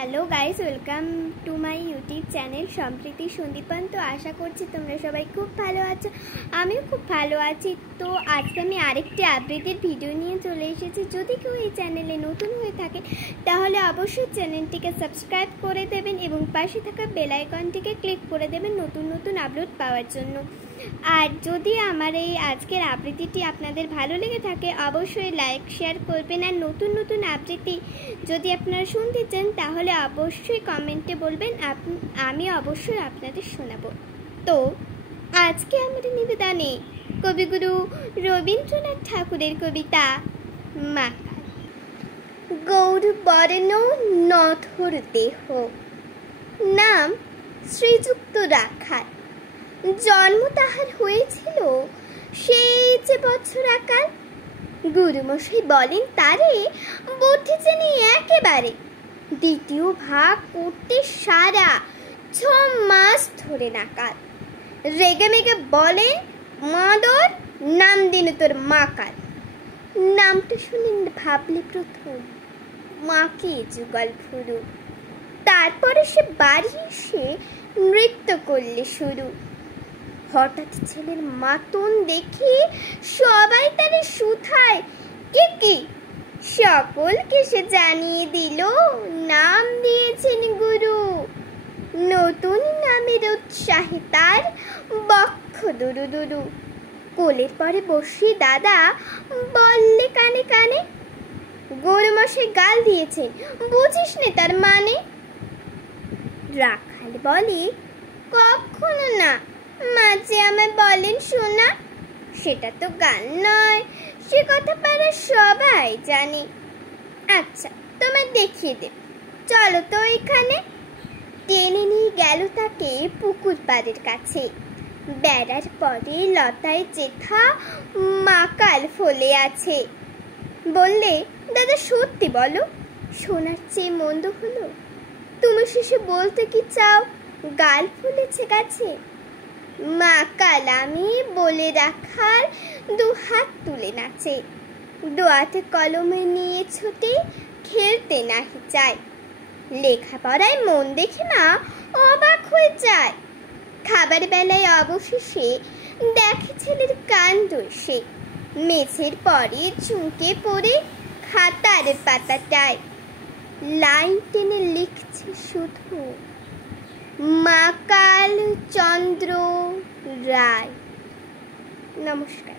Hello guys, welcome to my YouTube channel সম্প্রীতি সন্দীপন। তো আশা করছি তোমরা সবাই খুব ভালো আছো, আমিও খুব ভালো আছি। তো আজকে আমি আরেকটি আবৃত্তির ভিডিও নিয়ে চলে এসেছি। যদি কেউ এই চ্যানেলে নতুন হয়ে থাকে তাহলে অবশ্যই চ্যানেলটিকে সাবস্ক্রাইব করে দেবেন এবং পাশে থাকা বেল আইকনটিকে ক্লিক করে দেবেন নতুন নতুন আপলোড পাওয়ার জন্য। আর যদি আমার এই আজকের আবৃত্তিটি আপনাদের ভালো লেগে থাকে অবশ্যই লাইক শেয়ার করবেন। আর নতুন নতুন আবৃত্তি যদি আপনারা শুনতে চান তাহলে অবশ্যই কমেন্টে বলবেন, আমি অবশ্যই আপনাদের শোনাবো। তো আজকে আমাদের নিবেদনে কবিগুরু রবীন্দ্রনাথ ঠাকুরের কবিতা মাকাল। গৌর বর্ণ নধর দেহ, নাম শ্রীযুক্ত রাখাল। জন্ম তাহার হয়েছিল সেই যে বছর আকাল। গুরুমশাই বলেন তারে বুদ্ধি জানি একেবারে, দ্বিতীয় ভাগ করতে সারা 6 মাস ধরে নাকাল। রেগে মেগে বলেন মাদর, নাম দিন তোর মাকাল। নামটা শুনে ভাবলে প্রথম মাকে যুগল ফুরু, তারপরে সে বাড়ি এসে নৃত্য করলে শুরু। হঠাৎ ছেলের মাতন দেখে সবাই তারে সুথায় কি সকলকে সে জানিয়ে দিল, নাম দিয়েছেন গুরু। নতুন নামের উৎসাহে তার বক্ষ দুরু দুরু। কোলের পরে বসে দাদা বললে কানে কানে, গরুমশাই গাল দিয়েছেন বুঝিস নে তার মানে। রাখাল বলে কখনো না, মাঝে আমায় বলেন শোনা। সেটা তো গান নয়, সে কথা পাড়ার সবাই জানে। আচ্ছা তোমায় দেখিয়ে দেব, চলো তো এখানে। টেনে নিয়ে গেল তাকে পুকুর পাড়ের কাছে। বেড়ার পরে লতায় চেথা মাকাল ফলে আছে। বললে দাদা সত্যি বলো, শোনার চেয়ে মন্দ হলো? তুমি শেষে বলতে কি চাও গাল ফুলেছে গাছে? মাকাল আমি বলে রাখাল 2 হাত তুলে নাচে। দোয়াতে কলমে নিয়ে ছুটে খেলতে নাহি চায়। লেখাপড়ায় মন দেখে না অবাক হয়ে যায়। খাবার বেলায় অবশেষে দেখে ছেলের কাণ্ড সে। মেঝের পরে চুঁকে পড়ে খাতার পাতাটায় লাইন টেনে লিখছে শুধু মাকাল চন্দ্র রায়। নমস্কার।